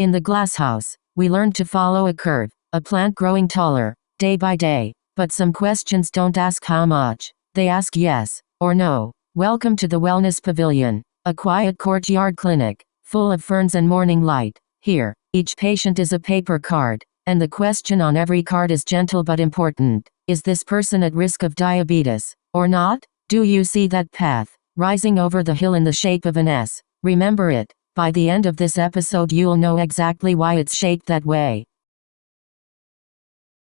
In the glasshouse, we learned to follow a curve, a plant growing taller, day by day. But some questions don't ask how much, they ask yes or no. Welcome to the Wellness Pavilion, a quiet courtyard clinic, full of ferns and morning light. Here, each patient is a paper card, and the question on every card is gentle but important. Is this person at risk of diabetes, or not? Do you see that path, rising over the hill in the shape of an S? Remember it. By the end of this episode you'll know exactly why it's shaped that way.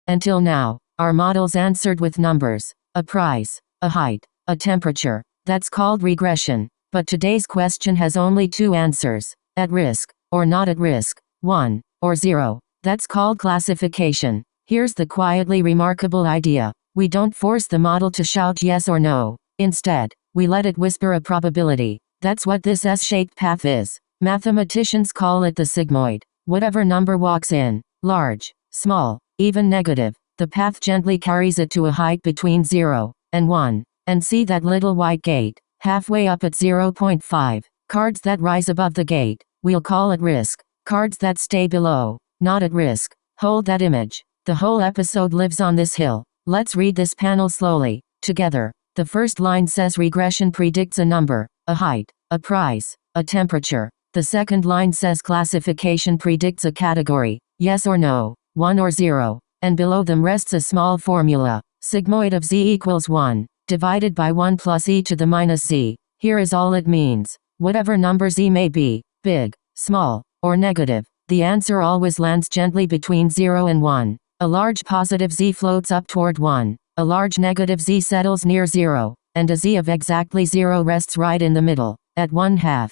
Until now, our models answered with numbers, a price, a height, a temperature. That's called regression. But today's question has only two answers, at risk, or not at risk, 1, or 0. That's called classification. Here's the quietly remarkable idea. We don't force the model to shout yes or no. Instead, we let it whisper a probability. That's what this S-shaped path is. Mathematicians call it the sigmoid. Whatever number walks in, large, small, even negative, the path gently carries it to a height between 0 and 1. And see that little white gate, halfway up at 0.5. Cards that rise above the gate, we'll call at risk. Cards that stay below, not at risk. Hold that image. The whole episode lives on this hill. Let's read this panel slowly, together. The first line says regression predicts a number, a height, a price, a temperature. The second line says classification predicts a category, yes or no, 1 or 0. And below them rests a small formula, sigmoid of z equals 1, divided by 1 plus e to the minus z. Here is all it means. Whatever number z may be, big, small, or negative, the answer always lands gently between 0 and 1. A large positive z floats up toward 1, a large negative z settles near 0, and a z of exactly 0 rests right in the middle, at 1/2.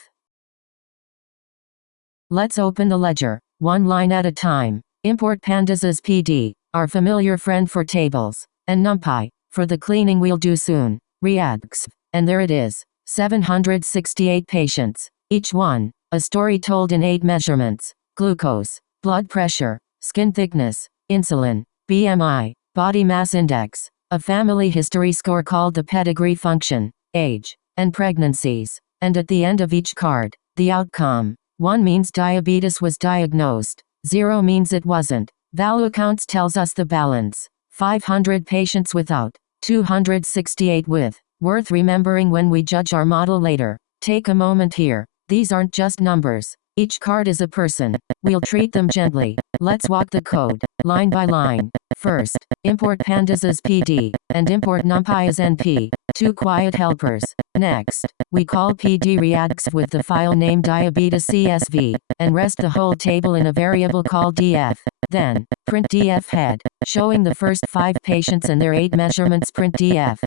Let's open the ledger, one line at a time. Import Pandas as PD, our familiar friend for tables, and NumPy, for the cleaning we'll do soon. Reacts. And there it is, 768 patients. Each one, a story told in 8 measurements: glucose, blood pressure, skin thickness, insulin, BMI, body mass index, a family history score called the pedigree function, age, and pregnancies. And at the end of each card, the outcome. 1 means diabetes was diagnosed. 0 means it wasn't. Value counts tells us the balance. 500 patients without, 268 with. Worth remembering when we judge our model later. Take a moment here. These aren't just numbers. Each card is a person. We'll treat them gently. Let's walk the code, line by line. First, import Pandas as PD, and import NumPy as NP, 2 quiet helpers. Next, we call PD reacts with the file name diabetes CSV, and rest the whole table in a variable called df. Then, print df head, showing the first 5 patients and their 8 measurements. Print df.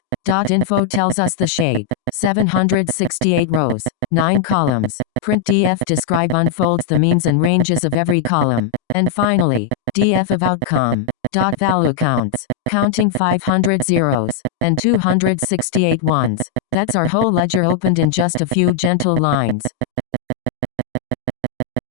.info tells us the shape, 768 rows, 9 columns. Print df describe unfolds the means and ranges of every column. And finally, df of outcome. Value counts, counting 500 zeros, and 268 ones. That's our whole ledger opened in just a few gentle lines.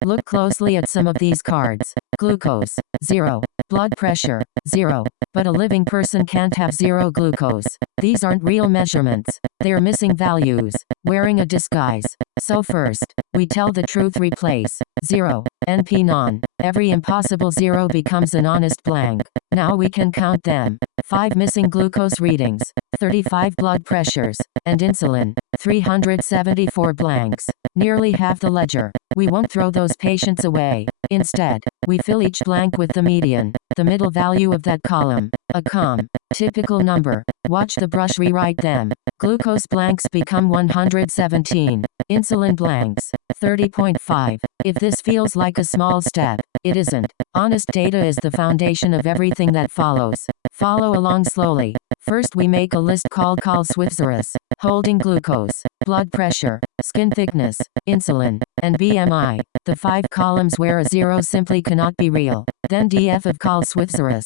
Look closely at some of these cards. Glucose, 0. Blood pressure, 0. But a living person can't have 0 glucose. These aren't real measurements. They're missing values, wearing a disguise. So first, we tell the truth. Replace 0, NP non. Every impossible 0 becomes an honest blank. Now we can count them. 5 missing glucose readings, 35 blood pressures, and insulin, 374 blanks. Nearly half the ledger. We won't throw those patients away. Instead, we fill each blank with the median, the middle value of that column. A typical number. Watch the brush rewrite them. Glucose blanks become 117. Insulin blanks, 30.5. If this feels like a small step, it isn't. Honest data is the foundation of everything that follows. Follow along slowly. First we make a list called Swifzerus, holding glucose, blood pressure, skin thickness, insulin, and BMI. The 5 columns where a 0 simply cannot be real. Then df of Swifzerus.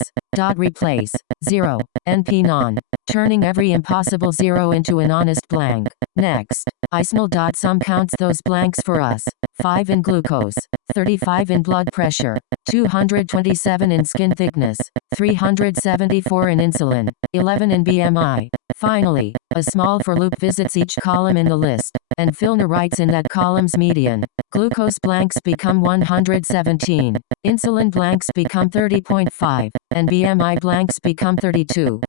Replace 0, NP non, turning every impossible 0 into an honest blank. Next, isnl.sum counts those blanks for us. 5 in glucose, 35 in blood pressure, 227 in skin thickness, 374 in insulin, 11 in BMI. Finally, A small for loop visits each column in the list, and Filner writes in that column's median. Glucose blanks become 117, insulin blanks become 30.5, and BMI blanks become 32.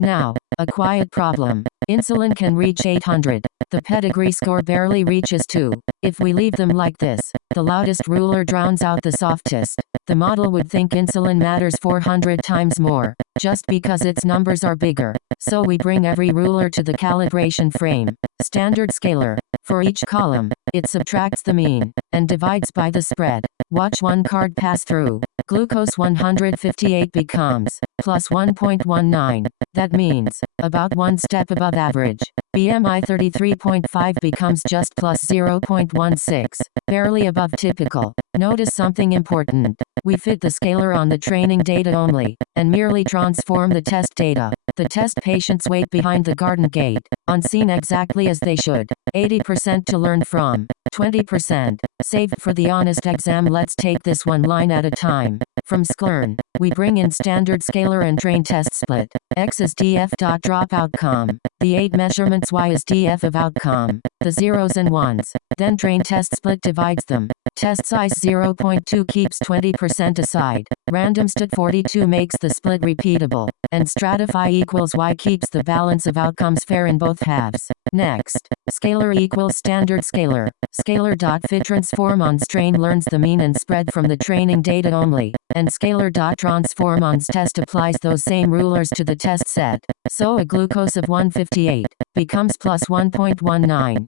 Now, a quiet problem. Insulin can reach 800. The pedigree score barely reaches 2. If we leave them like this, the loudest ruler drowns out the softest. The model would think insulin matters 400 times more, just because its numbers are bigger. So we bring every ruler to the calibration frame. Standard scaler. For each column, it subtracts the mean, and divides by the spread. Watch one card pass through. Glucose 158 becomes plus 1.19. That means about one step above average. BMI 33.5 becomes just plus 0.16, barely above typical. Notice something important. We fit the scaler on the training data only, and merely transform the test data. The test patients wait behind the garden gate, on scene exactly as they should. 80% to learn from, 20% saved for the honest exam. Let's take this one line at a time. From Sklern, we bring in standard scaler and train test split. X is df dot drop outcome. The 8 measurements, y is df of outcome. The zeros and ones. Then train test split divides them. Test size 0.2 keeps 20% aside. Randomstat 42 makes the split repeatable. And stratify equals y keeps the balance of outcomes fair in both halves. Next, scalar equals standard scalar. Scalar.fit transform on strain learns the mean and spread from the training data only, and scalar.transform on's test applies those same rulers to the test set. So a glucose of 158 becomes plus 1.19.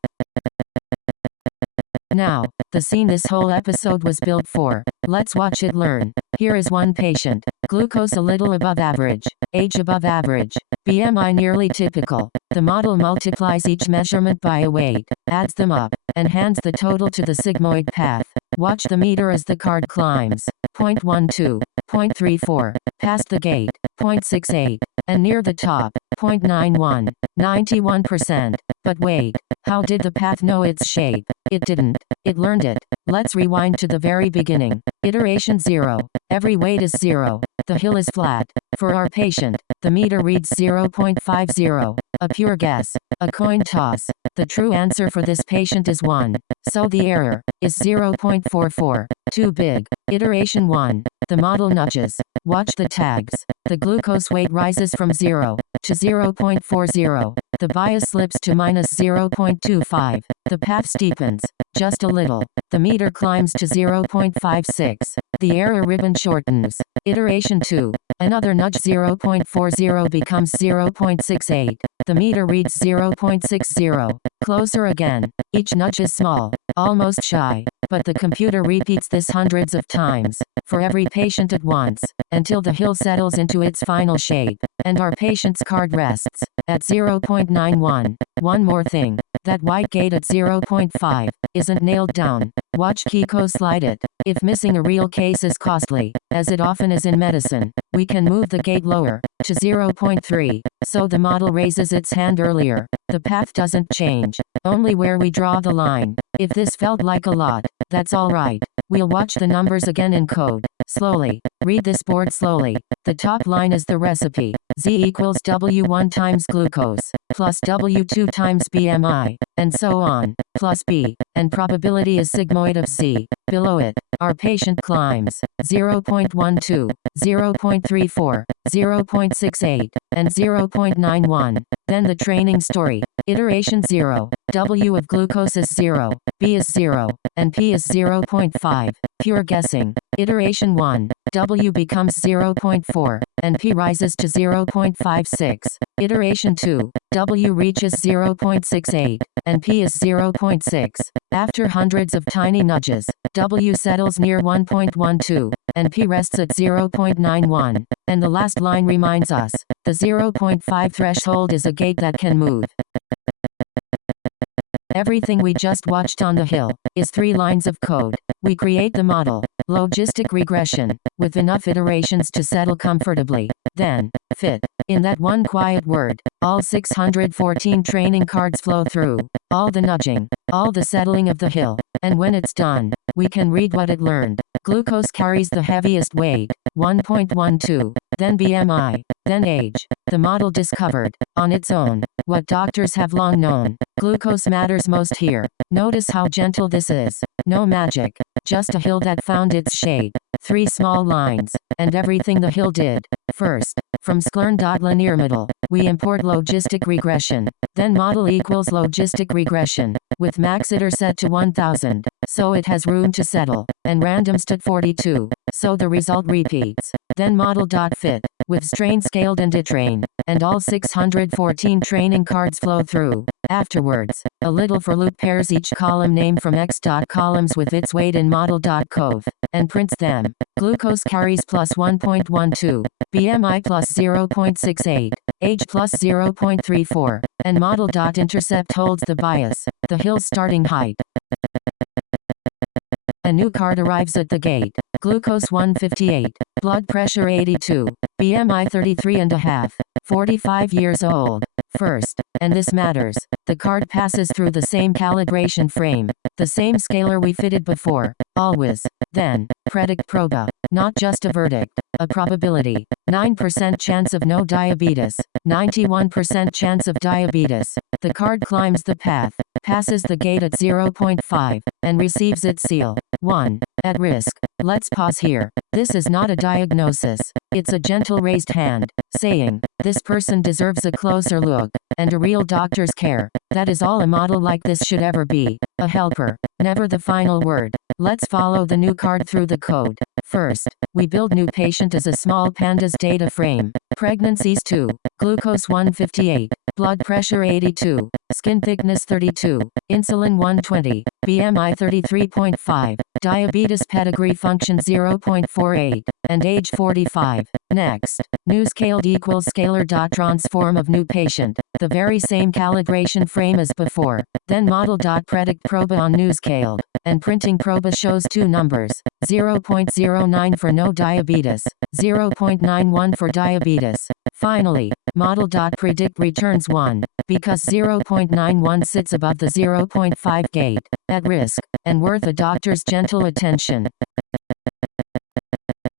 Now, the scene this whole episode was built for. Let's watch it learn. Here is one patient. Glucose a little above average. Age above average. BMI nearly typical. The model multiplies each measurement by a weight, adds them up, and hands the total to the sigmoid path. Watch the meter as the card climbs. 0.12, 0.34, past the gate, 0.68, and near the top, 0.91, 91%. But wait, how did the path know its shape? It didn't. It learned it. Let's rewind to the very beginning. Iteration 0. Every weight is 0. The hill is flat. For our patient, the meter reads 0.50. A pure guess. A coin toss. The true answer for this patient is 1. So the error is 0.44. Too big. Iteration 1. The model nudges. Watch the tags. The glucose weight rises from 0 to 0.40. The bias slips to minus 0.25. The path steepens just a little. The meter climbs to 0.56. The error ribbon shortens. Iteration 2. Another nudge. 0.40 becomes 0.68. The meter reads 0.60. Closer again. Each nudge is small, almost shy, but the computer repeats this hundreds of times, for every patient at once, until the hill settles into its final shape, and our patient's card rests at 0.91. One more thing. That white gate at 0.5 isn't nailed down. Watch Kiko slide it. If missing a real case is costly, as it often is in medicine, we can move the gate lower, to 0.3, so the model raises its hand earlier. The path doesn't change, only where we draw the line. If this felt like a lot, that's alright. We'll watch the numbers again in code. Slowly. Read this board slowly. The top line is the recipe. Z equals W1 times glucose, plus W2 times BMI, and so on, plus B, and probability is sigmoid of Z. Below it, our patient climbs 0.12, 0.34, 0.68, and 0.91. Then the training story. Iteration 0. W of glucose is 0, B is 0, and P is 0.5. Pure guessing. Iteration 1. W becomes 0.4, and P rises to 0.56. Iteration 2. W reaches 0.68, and P is 0.6. After hundreds of tiny nudges, W settles near 1.12, and P rests at 0.91. And the last line reminds us, the 0.5 threshold is a gate that can move. Everything we just watched on the hill is 3 lines of code. We create the model, logistic regression, with enough iterations to settle comfortably. Then, fit. In that one quiet word, all 614 training cards flow through. All the nudging, all the settling of the hill. And when it's done, we can read what it learned. Glucose carries the heaviest weight, 1.12, then BMI, then age, the model discovered, on its own, what doctors have long known. Glucose matters most here. Notice how gentle this is. No magic. Just a hill that found its shade. 3 small lines. And everything the hill did. First, from sklearn.linear middle, we import logistic regression. Then model equals logistic regression, with max iter set to 1000, so it has room to settle, and randomstat 42, so the result repeats. Then model.fit, with strain scaled and itrain, and all 614 training cards flow through. Afterwards, a little for loop pairs each column name from x.columns with its weight in model.cov, and prints them. Glucose carries plus 1.12, BMI plus 0.68, age plus 0.34, and model.intercept holds the bias, the hill's starting height. A new card arrives at the gate. Glucose 158, blood pressure 82, BMI 33.5, 45 years old. First, and this matters, the card passes through the same calibration frame, the same scaler we fitted before, always. Then, predict proba, not just a verdict, a probability. 9% chance of no diabetes, 91% chance of diabetes. The card climbs the path, passes the gate at 0.5, and receives its seal. 1. At risk. Let's pause here. This is not a diagnosis. It's a gentle raised hand, saying, this person deserves a closer look, and a real doctor's care. That is all a model like this should ever be. A helper, never the final word. Let's follow the new card through the code. First, we build new patient as a small Pandas data frame. Pregnancies 2, glucose 158, blood pressure 82, skin thickness 32, insulin 120, BMI 33.5, diabetes pedigree function 0.48, and age 45. Next, new scaled equals scalar.transform of new patient, the very same calibration frame as before. Then model.predict proba on new scaled, and printing proba shows 2 numbers, 0.09 for no diabetes, 0.91 for diabetes. Finally, model.predict returns 1, because 0.91 sits above the 0.5 gate, at risk, and worth a doctor's gentle attention.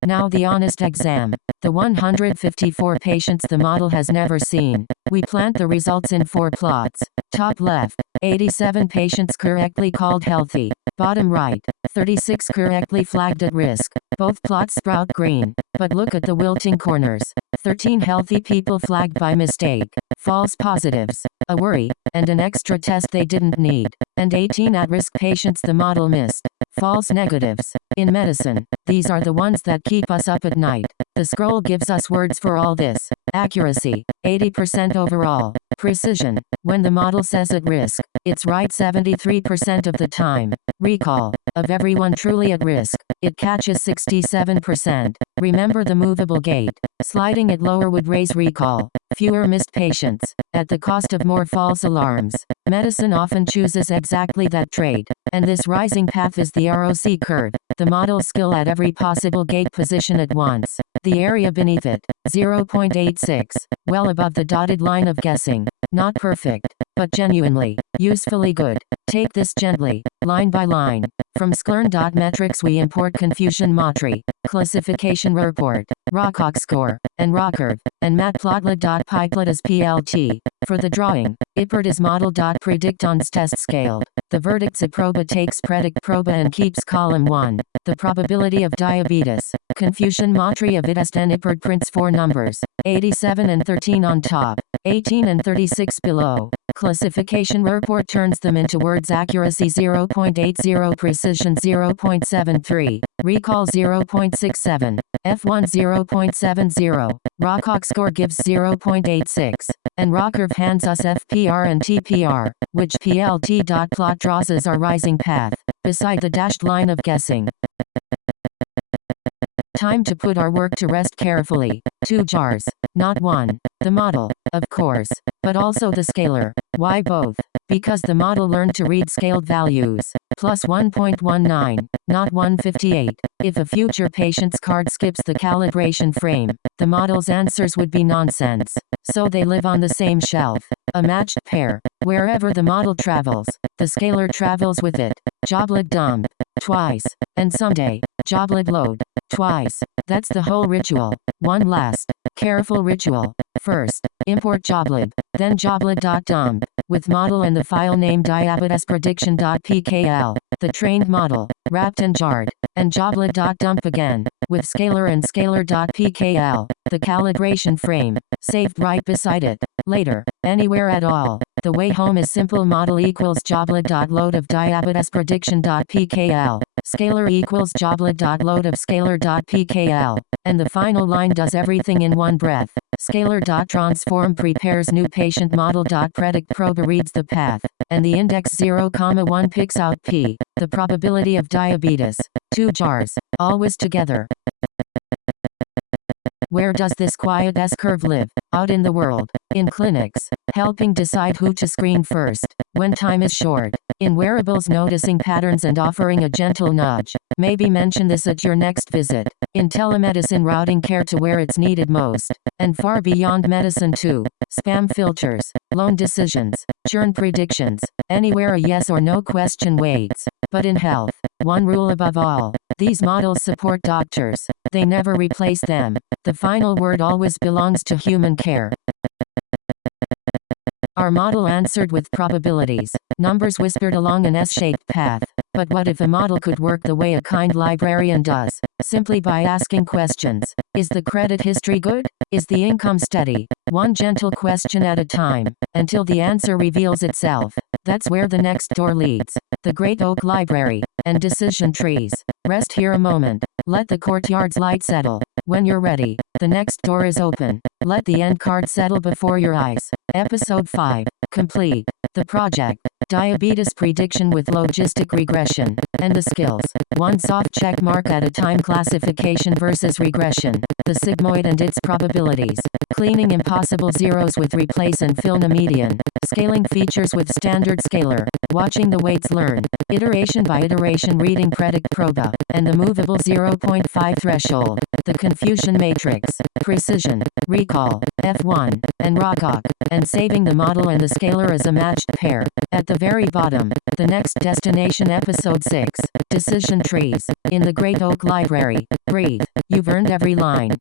Now the honest exam. The 154 patients the model has never seen. We plant the results in 4 plots. Top left, 87 patients correctly called healthy. Bottom right, 36 correctly flagged at risk. Both plots sprout green, but look at the wilting corners. 13 healthy people flagged by mistake. False positives, a worry, and an extra test they didn't need. And 18 at-risk patients the model missed. False negatives. In medicine, these are the ones that keep us up at night. The scroll gives us words for all this. Accuracy, 80% overall. Precision, when the model says at risk, it's right 73% of the time. Recall, of everyone truly at risk, it catches 67%. Remember the movable gate. Sliding it lower would raise recall. Fewer missed patients, at the cost of more false alarms. Medicine often chooses exactly that trait, and this rising path is the ROC curve, the model's skill at every possible gate position at once. The area beneath it, 0.86, well above the dotted line of guessing. Not perfect, but genuinely, usefully good. Take this gently, line by line. From sklearn.metrics we import confusion matri, classification report, ROCOC score, and ROCurve, and Matplotlib.pyplot as PLT. For the drawing, IPERT is model.predict on test scaled. The verdicts at proba takes predict proba and keeps column 1. The probability of diabetes. Confusion matri of itest and IPERT prints 4 numbers, 87 and 13 on top, 18 and 36 below. Classification report turns them into words. Accuracy 0.80, precision 0.73, recall 0.67, F1 0.70, ROCOC score gives 0.86, and ROCurve hands us FPR and TPR, which PLT.plot draws as our rising path, beside the dashed line of guessing. Time to put our work to rest carefully. 2 jars, not 1. The model, of course, but also the scaler. Why both? Because the model learned to read scaled values. Plus 1.19, not 158. If a future patient's card skips the calibration frame, the model's answers would be nonsense. So they live on the same shelf. A matched pair. Wherever the model travels, the scaler travels with it. Joblib dump. Twice. And someday, joblib load. twice. That's the whole ritual. One last, careful ritual. First, import joblib, then joblib.dump, with model and the file name diabetesprediction.pkl, the trained model, wrapped and jarred, and joblib.dump again, with scalar and scalar.pkl, the calibration frame, saved right beside it. Later, anywhere at all. The way home is simple. Model equals joblib.load of diabetesprediction.pkl, scalar equals joblib.load of scalar.pkl, and the final line does everything in one breath. Scalar.transform prepares new patient model.predict probe reads the path, and the index 0,1 picks out P, the probability of diabetes. 2 jars, always together. Where does this quiet S-curve live? Out in the world. In clinics. Helping decide who to screen first, when time is short. In wearables, noticing patterns and offering a gentle nudge. Maybe mention this at your next visit. In telemedicine, routing care to where it's needed most. And far beyond medicine too. Spam filters. Loan decisions. Churn predictions. Anywhere a yes or no question waits. But in health, one rule above all. These models support doctors. They never replace them. The final word always belongs to human care. Our model answered with probabilities, numbers whispered along an S-shaped path. But what if a model could work the way a kind librarian does? Simply by asking questions. Is the credit history good? Is the income steady? One gentle question at a time, until the answer reveals itself. That's where the next door leads. The Great Oak Library, and decision trees. Rest here a moment. Let the courtyard's light settle. When you're ready, the next door is open. Let the end card settle before your eyes. Episode 5. Complete. The project. Diabetes prediction with logistic regression. And the skills. 1 soft check mark at a time. Classification versus regression. The sigmoid and its probabilities. Cleaning impossible zeros with replace and fill a median. Scaling features with standard scalar. Watching the weights learn. Iteration by iteration reading predict proba. And the movable 0.5 threshold. The confusion matrix. Precision. Recall. F1. And ROCOC. And saving the model and the scalar as a matched pair. At the very bottom. The next destination. Episode 6. Decision trees. In the Great Oak Library. Breathe. You've earned every line.